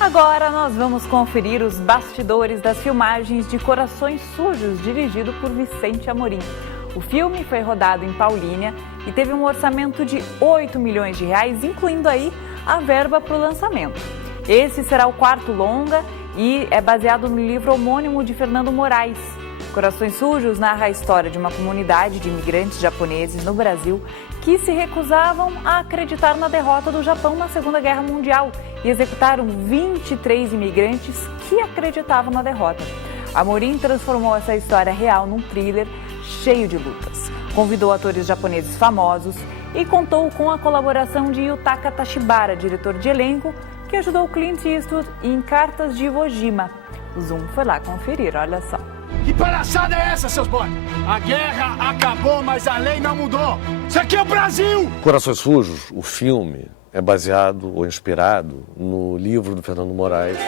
Agora nós vamos conferir os bastidores das filmagens de Corações Sujos, dirigido por Vicente Amorim. O filme foi rodado em Paulínia e teve um orçamento de 8 milhões de reais, incluindo aí a verba para o lançamento. Esse será o quarto longa e é baseado no livro homônimo de Fernando Moraes. Corações Sujos narra a história de uma comunidade de imigrantes japoneses no Brasil que se recusavam a acreditar na derrota do Japão na Segunda Guerra Mundial e executaram 23 imigrantes que acreditavam na derrota. Amorim transformou essa história real num thriller cheio de lutas. Convidou atores japoneses famosos e contou com a colaboração de Yutaka Tachibara, diretor de elenco, que ajudou Clint Eastwood em Cartas de Iwo Jima. O Zoom foi lá conferir, olha só. Que palhaçada é essa, seus boys? A guerra acabou, mas a lei não mudou. Isso aqui é o Brasil! Corações Sujos, o filme, é baseado ou inspirado no livro do Fernando Moraes.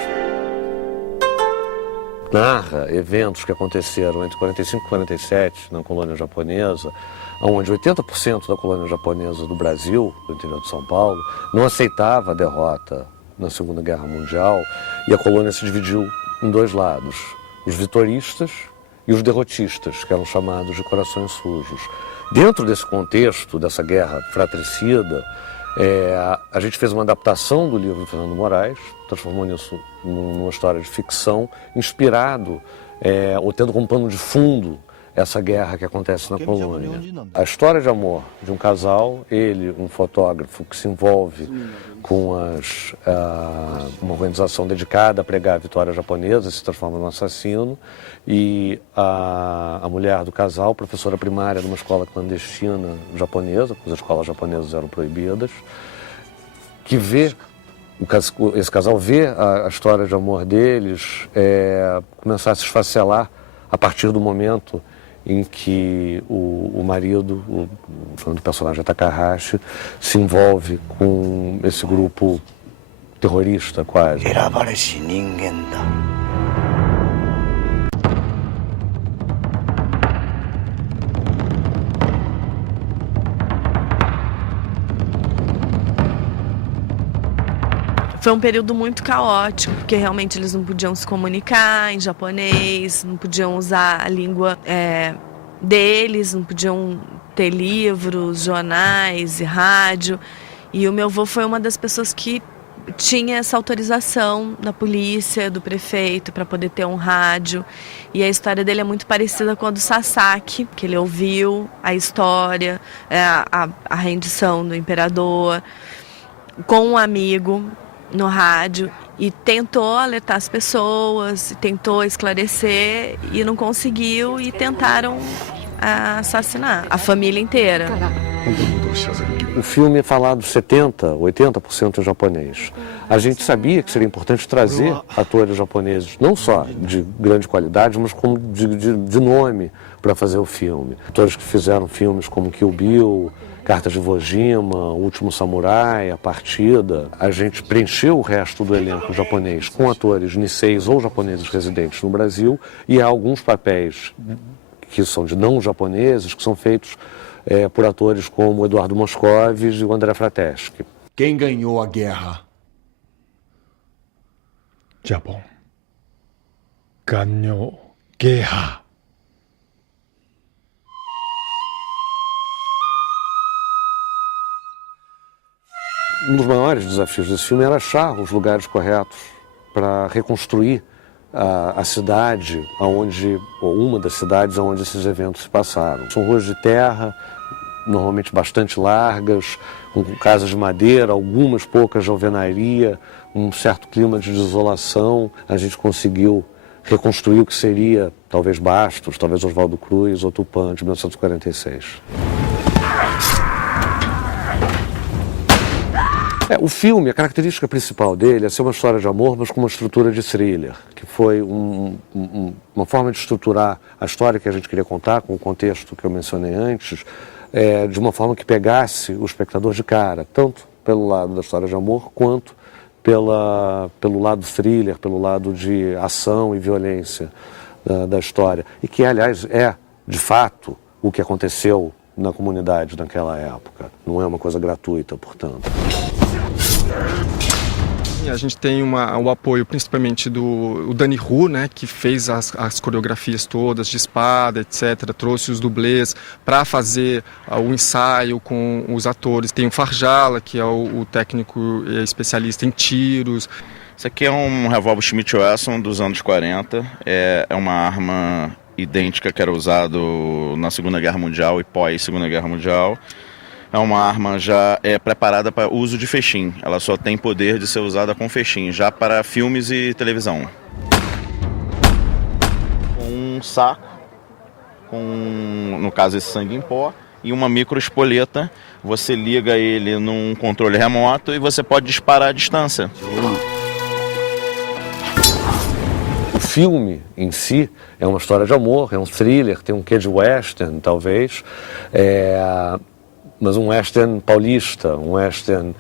Narra eventos que aconteceram entre 45 e 47 na colônia japonesa, onde 80% da colônia japonesa do Brasil, do interior de São Paulo, não aceitava a derrota na Segunda Guerra Mundial e a colônia se dividiu em dois lados, os vitoristas e os derrotistas, que eram chamados de Corações Sujos. Dentro desse contexto, dessa guerra fratricida, a gente fez uma adaptação do livro do Fernando Moraes, transformou isso numa história de ficção, inspirado, ou tendo como pano de fundo, essa guerra que acontece na colônia. A história de amor de um casal, ele, um fotógrafo que se envolve com uma organização dedicada a pregar a vitória japonesa, se transforma num assassino, e a mulher do casal, professora primária de uma escola clandestina japonesa, porque as escolas japonesas eram proibidas, que vê, esse casal vê a história de amor deles começar a se esfacelar a partir do momento em que o marido, o personagem Takahashi, se envolve com esse grupo terrorista quase. Foi um período muito caótico, porque realmente eles não podiam se comunicar em japonês, não podiam usar a língua deles, não podiam ter livros, jornais e rádio. E o meu avô foi uma das pessoas que tinha essa autorização da polícia, do prefeito, para poder ter um rádio. E a história dele é muito parecida com a do Sasaki, que ele ouviu a história, a rendição do imperador, com um amigo no rádio, e tentou alertar as pessoas, tentou esclarecer e não conseguiu, e tentaram assassinar a família inteira. O filme é falado 80% em japonês. A gente sabia que seria importante trazer atores japoneses, não só de grande qualidade, mas como de nome para fazer o filme. Atores que fizeram filmes como Kill Bill, Cartas de Iwo Jima, O Último Samurai, A Partida. A gente preencheu o resto do elenco japonês com atores niseis ou japoneses residentes no Brasil, e há alguns papéis que são de não japoneses, que são feitos por atores como o Eduardo Moscovis e o André Frateschi. Quem ganhou a guerra? Japão. Ganhou guerra. Um dos maiores desafios desse filme era achar os lugares corretos para reconstruir a cidade ou uma das cidades onde esses eventos se passaram. São ruas de terra, normalmente bastante largas, com casas de madeira, algumas poucas de alvenaria, um certo clima de desolação. A gente conseguiu reconstruir o que seria talvez Bastos, talvez Oswaldo Cruz ou Tupã de 1946. O filme, a característica principal dele é ser uma história de amor, mas com uma estrutura de thriller, que foi uma forma de estruturar a história que a gente queria contar, com o contexto que eu mencionei antes, de uma forma que pegasse o espectador de cara, tanto pelo lado da história de amor, quanto pelo lado thriller, pelo lado de ação e violência da história. E que, aliás, de fato, o que aconteceu na comunidade naquela época. Não é uma coisa gratuita, portanto. A gente tem o apoio principalmente do Dani Hu, né, que fez as coreografias todas de espada, etc. Trouxe os dublês para fazer o ensaio com os atores. Tem o Farjala, que é o técnico especialista em tiros. Isso aqui é um revólver Smith Wesson dos anos 40. É uma arma idêntica que era usado na Segunda Guerra Mundial e pós-Segunda Guerra Mundial. É uma arma já preparada para uso de fechim. Ela só tem poder de ser usada com fechim, já para filmes e televisão. Um saco, no caso esse sangue em pó, e uma microespoleta. Você liga ele num controle remoto e você pode disparar à distância. O filme em si é uma história de amor, é um thriller, tem um quê de western, talvez. Mas um western paulista, um western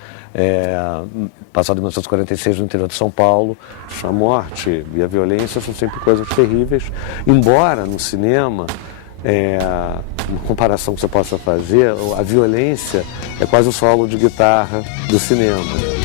passado em 1946 no interior de São Paulo. A morte e a violência são sempre coisas terríveis, embora no cinema, uma comparação que você possa fazer, a violência é quase o solo de guitarra do cinema.